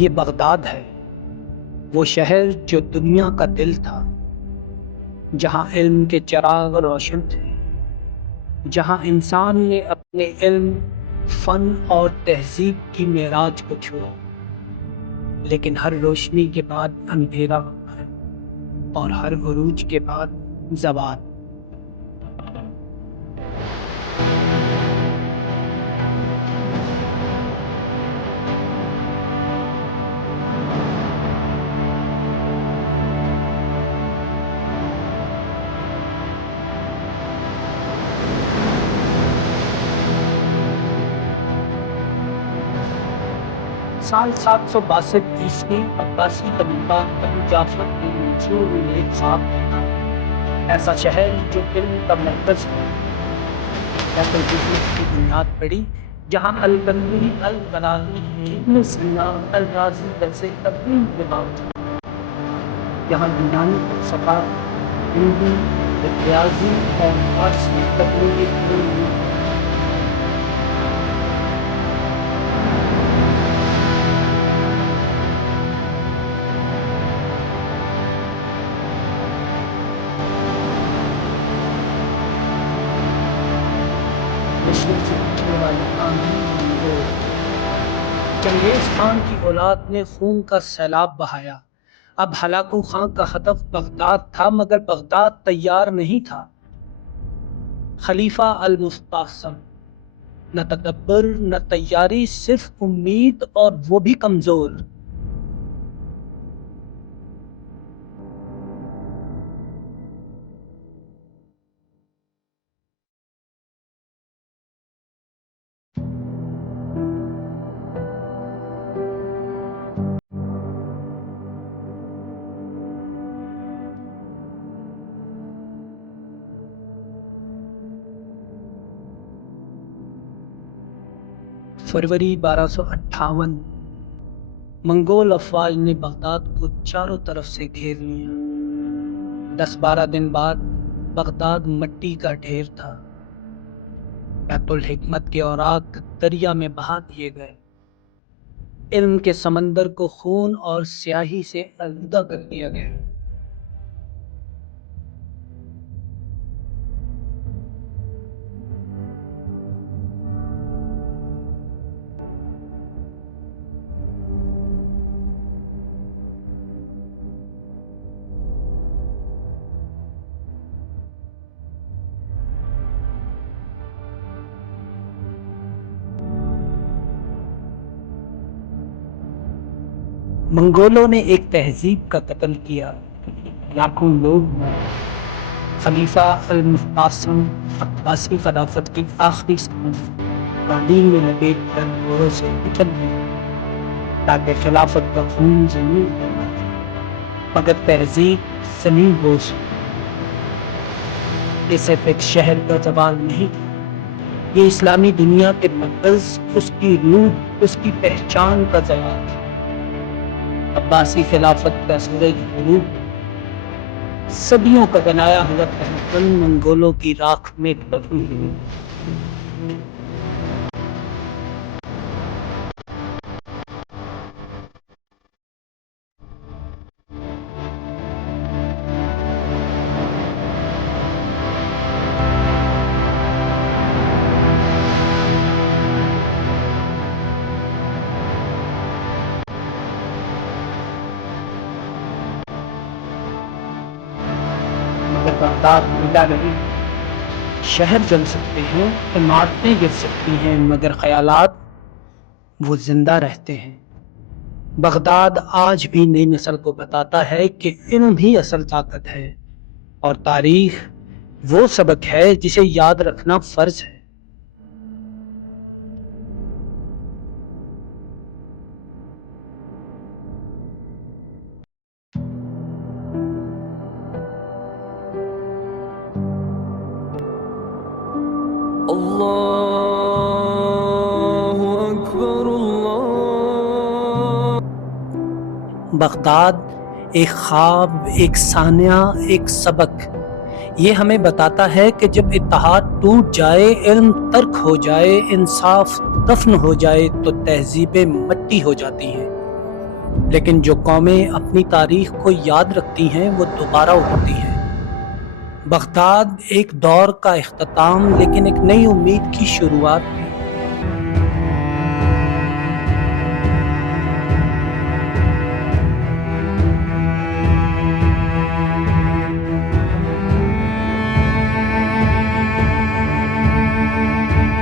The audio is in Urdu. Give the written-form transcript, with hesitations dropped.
یہ بغداد ہے، وہ شہر جو دنیا کا دل تھا، جہاں علم کے چراغ روشن تھے، جہاں انسان نے اپنے علم، فن اور تہذیب کی معراج کو چھوا۔ لیکن ہر روشنی کے بعد اندھیرا ہوتا ہے، اور ہر عروج کے بعد زوال۔ سال 762 عیسوی عباسی خلیفہ ابو جعفر کے منصور میں ایک خواب، ایسا شہر جو علم کا مرکز ہے، بیت الحکمت کی بنیاد پڑی، جہاں البرونی، الفارابی، ابن سینا، الرازی جیسے عظیم امام تھے، یہاں یونانی فلسفہ، ہندی، ریاضی اور فارسی تکنیکی علم مشرق سے اٹھنے والے آندھی کو چنگیز خان کی اولاد نے خون کا سیلاب بہایا۔ اب ہلاکو خان کا ہدف بغداد تھا، مگر بغداد تیار نہیں تھا۔ خلیفہ المستعصم، نہ تدبر نہ تیاری، صرف امید، اور وہ بھی کمزور۔ فروری 1258 منگول افواج نے بغداد کو چاروں طرف سے گھیر لیا۔ 10-12 دن بعد بغداد مٹی کا ڈھیر تھا۔ بیت الحکمت کے اوراق دریا میں بہا دیے گئے، علم کے سمندر کو خون اور سیاہی سے آلودہ کر دیا گیا۔ منگولوں نے ایک تہذیب کا قتل کیا، لاکھوں لوگ مرے۔ خلیفہ المستعصم عباسی خلافت کی آخری سال قالین میں لپیٹ کر گھوڑوں سے کچل دیا تاکہ خلافت کا خون زمین پر نہ جائے، مگر تہذیب زمین بوس ہے۔ یہ صرف ایک شہر کا زوال نہیں، یہ اسلامی دنیا کے مرکز، اس کی روح، اس کی پہچان کا زوال ہے۔ عباسی خلافت کا سورج غروب، صدیوں کا بنایا ہوا تہمتن منگولوں کی راکھ میں دفن ہوئی۔ مگر بغداد ملا نہیں۔ شہر جل سکتے ہیں، عمارتیں گر سکتی ہیں، مگر خیالات وہ زندہ رہتے ہیں۔ بغداد آج بھی نئی نسل کو بتاتا ہے کہ علم ہی اصل طاقت ہے، اور تاریخ وہ سبق ہے جسے یاد رکھنا فرض ہے۔ اللہ اکبر اللہ۔ بغداد ایک خواب، ایک سانحہ، ایک سبق۔ یہ ہمیں بتاتا ہے کہ جب اتحاد ٹوٹ جائے، علم ترک ہو جائے، انصاف دفن ہو جائے، تو تہذیبیں مٹی ہو جاتی ہیں۔ لیکن جو قومیں اپنی تاریخ کو یاد رکھتی ہیں وہ دوبارہ اٹھتی ہیں۔ بغداد ایک دور کا اختتام لیکن ایک نئی امید کی شروعات